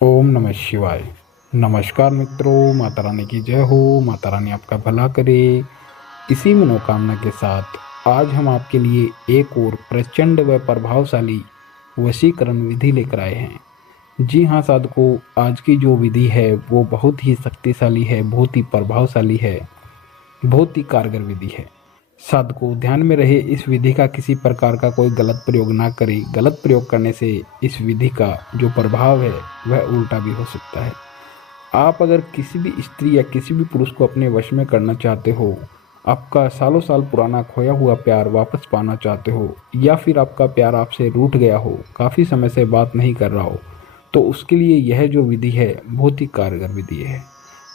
ओम नमः शिवाय। नमस्कार मित्रों, माता रानी की जय हो। माता रानी आपका भला करे। इसी मनोकामना के साथ आज हम आपके लिए एक और प्रचंड व प्रभावशाली वशीकरण विधि लेकर आए हैं। जी हाँ साधकों, आज की जो विधि है वो बहुत ही शक्तिशाली है, बहुत ही प्रभावशाली है, बहुत ही कारगर विधि है। साधकों ध्यान में रहे, इस विधि का किसी प्रकार का कोई गलत प्रयोग ना करें। गलत प्रयोग करने से इस विधि का जो प्रभाव है वह उल्टा भी हो सकता है। आप अगर किसी भी स्त्री या किसी भी पुरुष को अपने वश में करना चाहते हो, आपका सालों साल पुराना खोया हुआ प्यार वापस पाना चाहते हो, या फिर आपका प्यार आपसे रूठ गया हो, काफ़ी समय से बात नहीं कर रहा हो, तो उसके लिए यह जो विधि है बहुत ही कारगर विधि है।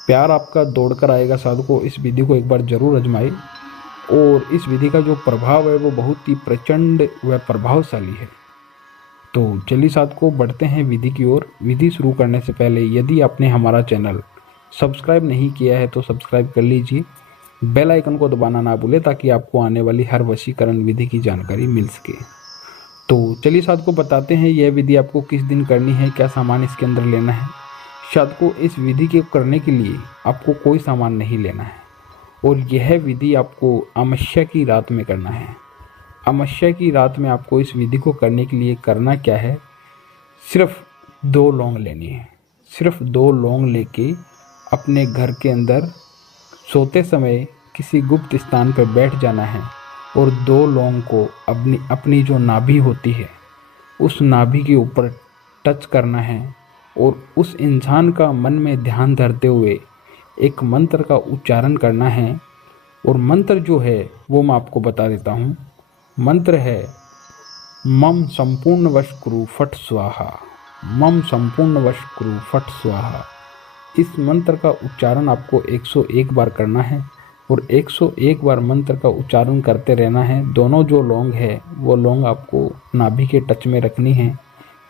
प्यार आपका दौड़ कर आएगा। साधकों इस विधि को एक बार जरूर आजमाएं, और इस विधि का जो प्रभाव है वो बहुत ही प्रचंड व प्रभावशाली है। तो चलिए साधकों बढ़ते हैं विधि की ओर। विधि शुरू करने से पहले यदि आपने हमारा चैनल सब्सक्राइब नहीं किया है तो सब्सक्राइब कर लीजिए। बेल आइकन को दबाना ना भूलें ताकि आपको आने वाली हर वशीकरण विधि की जानकारी मिल सके। तो चलिए साधकों बताते हैं यह विधि आपको किस दिन करनी है, क्या सामान इसके अंदर लेना है। साधकों इस विधि के करने के लिए आपको कोई सामान नहीं लेना है, और यह विधि आपको अमावस्या की रात में करना है। अमावस्या की रात में आपको इस विधि को करने के लिए करना क्या है, सिर्फ 2 लौंग लेनी है। सिर्फ 2 लौंग लेके अपने घर के अंदर सोते समय किसी गुप्त स्थान पर बैठ जाना है, और 2 लौंग को अपनी अपनी जो नाभि होती है उस नाभि के ऊपर टच करना है, और उस इंसान का मन में ध्यान धरते हुए एक मंत्र का उच्चारण करना है। और मंत्र जो है वो मैं आपको बता देता हूँ। मंत्र है मम संपूर्ण वश कुरु फट स्वाहा। मम संपूर्ण वश कुरु फट स्वाहा। इस मंत्र का उच्चारण आपको 101 बार करना है, और 101 बार मंत्र का उच्चारण करते रहना है। दोनों जो लौंग है वो लौंग आपको नाभि के टच में रखनी है।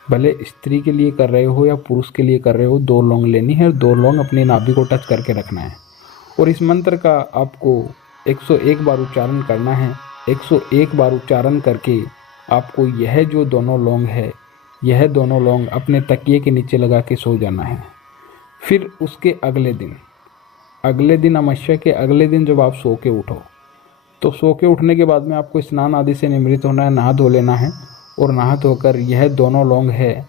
भले स्त्री के लिए कर रहे हो या पुरुष के लिए कर रहे हो, 2 लौंग लेनी है और 2 लौंग अपनी नाभि को टच करके रखना है। और इस मंत्र का आपको 101 बार उच्चारण करना है। 101 बार उच्चारण करके आपको यह जो दोनों लौंग है, यह दोनों लौंग अपने तकिए के नीचे लगा के सो जाना है। फिर उसके अगले दिन अमावस्या के अगले दिन जब आप सो के उठो, तो सो के उठने के बाद में आपको स्नान आदि से निवृत्त होना है, नहा धो लेना है। और नहा धोकर यह दोनों लौंग है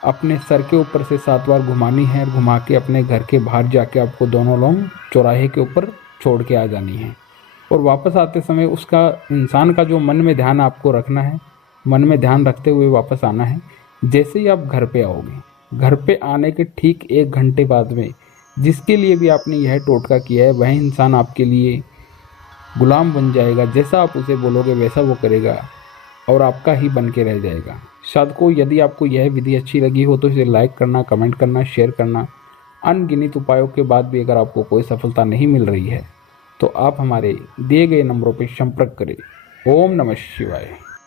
अपने सर के ऊपर से 7 बार घुमानी है, और घुमा के अपने घर के बाहर जाके आपको दोनों लौंग चौराहे के ऊपर छोड़ के आ जानी है। और वापस आते समय उसका इंसान का जो मन में ध्यान आपको रखना है, मन में ध्यान रखते हुए वापस आना है। जैसे ही आप घर पे आओगे, घर पे आने के ठीक 1 घंटे बाद में जिसके लिए भी आपने यह टोटका किया है वह इंसान आपके लिए गुलाम बन जाएगा। जैसा आप उसे बोलोगे वैसा वो करेगा, और आपका ही बन के रह जाएगा। साधकों यदि आपको यह विधि अच्छी लगी हो तो इसे लाइक करना, कमेंट करना, शेयर करना। अनगिनत उपायों के बाद भी अगर आपको कोई सफलता नहीं मिल रही है तो आप हमारे दिए गए नंबरों पर संपर्क करें। ओम नमः शिवाय।